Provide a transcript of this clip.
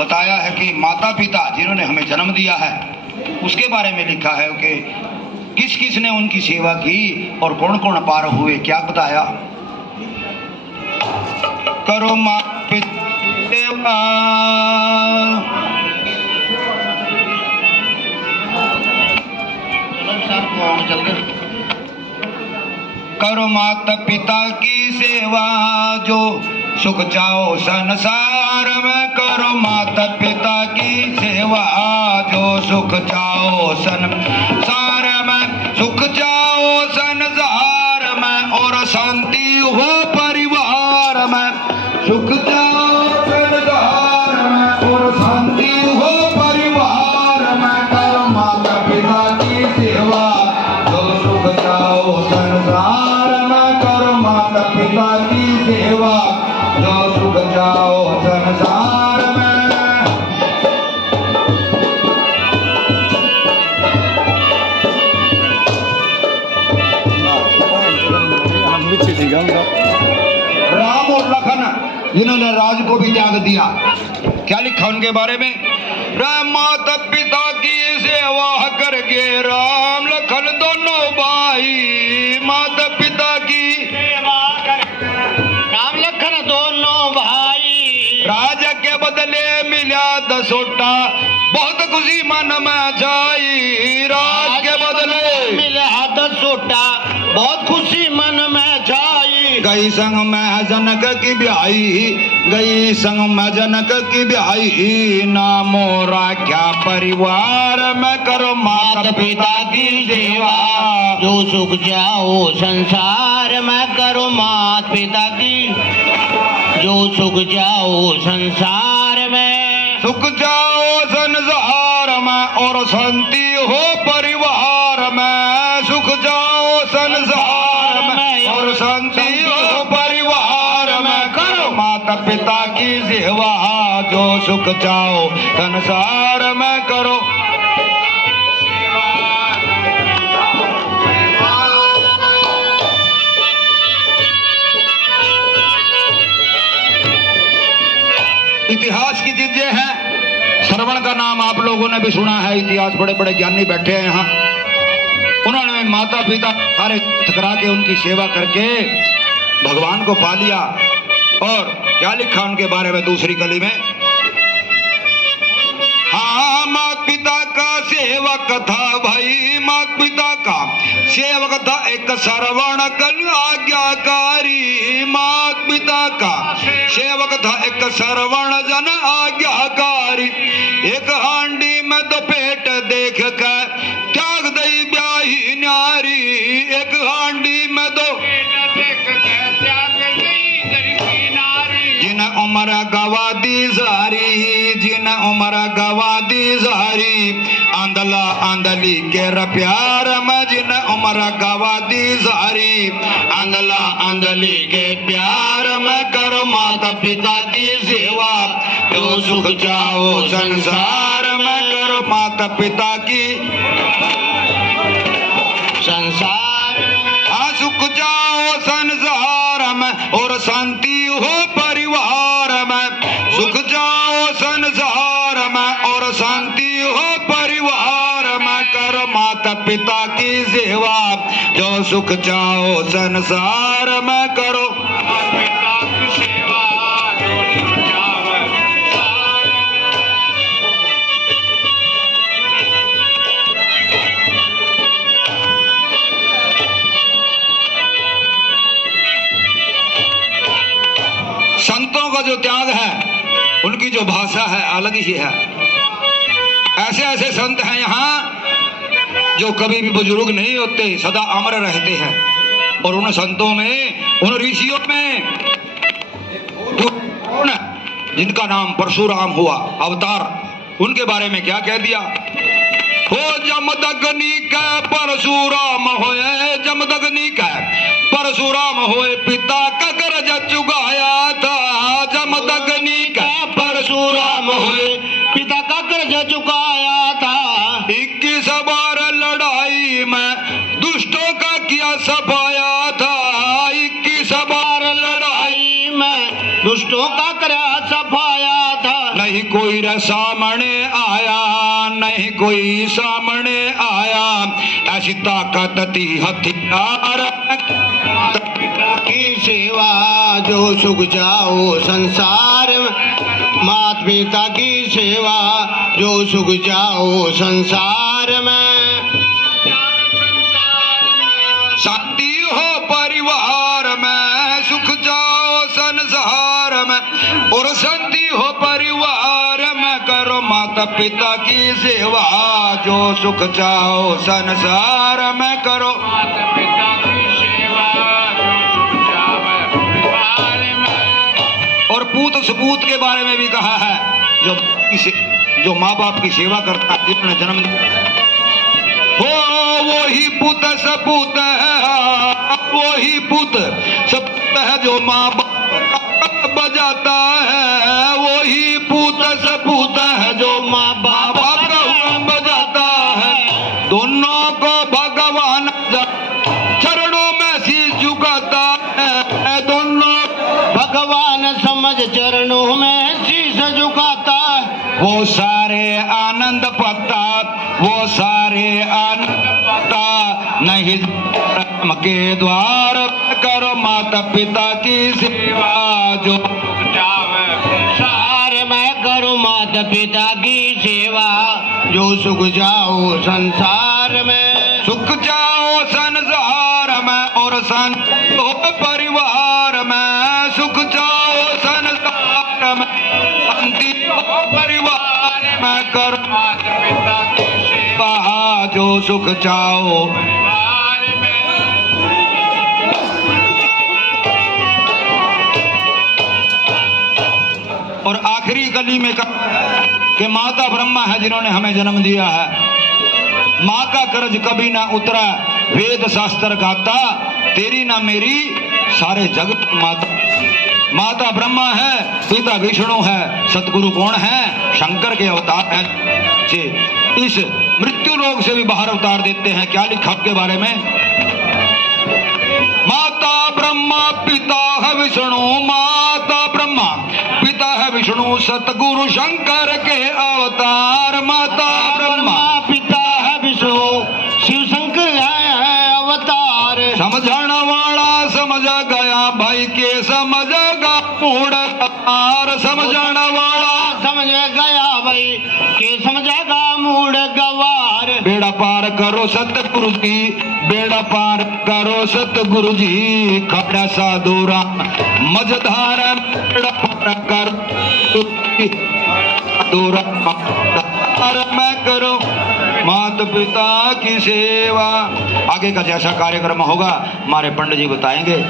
बताया है कि माता पिता जिन्होंने हमें जन्म दिया है उसके बारे में लिखा है कि किस किस ने उनकी सेवा की और कौन कौन पार हुए। क्या बताया? करो माँ पिता करो माता पिता की सेवा जो सुख जाओ संसार में। करो माता पिता की सेवा जो सुख जाओ संसार में। सुख जाओ संसार में और शांति हो परिवार में। सुख जाओ संसार में और शांति हो परिवार में। करो माता पिता की सेवा जो सुख जाओ संसार में। करो माता पिता की सेवा जो सुख जाओ संसार में। राम और लखन जिन्होंने राज को भी त्याग दिया। क्या लिखा उनके बारे में? राम माता पिता की सेवा करके राम लखन दोनों भाई। माता पिता की सेवा करके राम लखन दोनों भाई। राजा के बदले मिला दसोटा बहुत खुशी मन में जाई। राज के बदले मिला दसोटा बहुत खुशी मन में जाई। गई संग में जनक की ब्याही। गई संग में जनक की ब्याही। नामो राख्या परिवार में। करो माता पिता की सेवा जो सुख जाओ संसार में। करो माता पिता की जो सुख जाओ संसार में। सुख जाओ संसार में और शांति हो परिवार में। सुख जाओ संसार में और शांति हो परिवार में। करो माता पिता की सेवा जो सुख जाओ संसार में। करो इतिहास की चीजें हैं। श्रवण का नाम आप लोगों ने भी सुना है। इतिहास बड़े बड़े ज्ञानी बैठे हैं यहाँ। उन्होंने माता पिता सारे ठकरा के उनकी सेवा करके भगवान को पा लिया। और क्या लिखा उनके बारे में दूसरी कली में? हाँ माता पिता का सेवक था भाई। माता पिता का सेवक था एक श्रवण कल आज्ञाकारी। माता पिता का सेवक था एक श्रवण जन आज्ञाकारी। एक हांडी में दो पेट देख कर त्याग दई ब्याही न्यारी। एक हांडी में दो जिन उम्र गवा दी सारी। जिन उम्र गवा दी सारी आंदला आंदली के प्यार में। जिन उम्र गवा दी सारी आंदला आंदली के प्यार में। करो माता पिता की सेवा जो सुख जाओ संसार में। करो माता पिता की संसार सुख जाओ संसार में और शांति हो परिवार में। सुख जाओ संसार में और शांति हो परिवार में। करो माता पिता की सेवा जो सुख जाओ संसार में। करो पिता की सेवा जो सुख जाओ संसार संतों का जो त्याग है उनकी जो भाषा है अलग ही है। ऐसे ऐसे संत हैं यहाँ जो कभी भी बुजुर्ग नहीं होते, सदा अमर रहते हैं। और उन संतों में उन ऋषियों में कौन जिनका नाम परशुराम हुआ अवतार, उनके बारे में क्या कह दिया? हो जमदग्नि का परशुराम होए। जमदग्नि का परशुराम होए पिता का कर्ज चुकाया था। जमदग्नि का परशुराम होए पिता का कर्ज चुकाया था। 21 बार लड़ाई में दुष्टों का किया सफाया था। 21 बार लड़ाई में दुष्टों का कर्ज सफाया था। नहीं नहीं कोई रे सामने आया, नहीं कोई सामने आया, ऐसी ताकत थी हथियार की सेवा जो सुख जाओ संसार में, माता पिता की सेवा जो सुख जाओ संसार में। शांति हो परिवार में, सुख जाओ संसार में, और शांति हो परिवार में, करो माता पिता की सेवा जो सुख जाओ संसार में, करो माता पिता की सेवा जो सुख जाओ परिवार में। और पूत सपूत के बारे में भी कहा है, जो माँ बाप की सेवा करता है, जिसने जन्म हो वही पुत सपूत है, वही पुत सपूत है जो माँ बाप बजाता है, वही पुत सपूत है जो माँ बाप का हुक्म बजाता है। दोनों को भगवान चरणों में शीश झुकाता है, दोनों भगवान समझ चरणों में शीश झुकाता है। वो सारे आनंद पाता, वो सारे आनंद पाता, नहीं धर्म के द्वार, करो माता पिता की सेवा जो जावे संसार में, करो माता पिता की सेवा जो सुख जाओ संसार में। सुख जाओ संसार में और शांति हो परिवार में, सुख जाओ संसार में, शांति हो परिवार में, करो माता पिता की सेवा जो सुख जाओ परिवार में। और आखिरी कली में कहा कि माता ब्रह्मा है जिन्होंने हमें जन्म दिया है, माँ का कर्ज कभी ना उतरा, वेद शास्त्र गाता, तेरी ना मेरी सारे जगत माता। माता ब्रह्मा है, पिता विष्णु है, सतगुरु कौन है? शंकर के अवतार हैं। जे इस मृत्यु लोक से भी बाहर अवतार देते हैं। क्या लिखा के बारे में? माता ब्रह्मा पिता है विष्णु, माता ब्रह्मा पिता है विष्णु, सतगुरु शंकर के अवतार। माता ब्रह्मा पिता है विष्णु, शिव शंकर है अवतार। समझण वाला समझ गया भाई के समझगा मूड गवार, समझण वाला समझ गया भाई के समझेगा मूड गवार। बेड़ा पार करो सतगुरु जी, बेड़ा पार करो सतगुरु जी, खड़ा साधुरा मझधार बेड़ा पार कर दूरा मैं करो माता पिता की सेवा। आगे का जैसा कार्यक्रम होगा हमारे पंडित जी बताएंगे।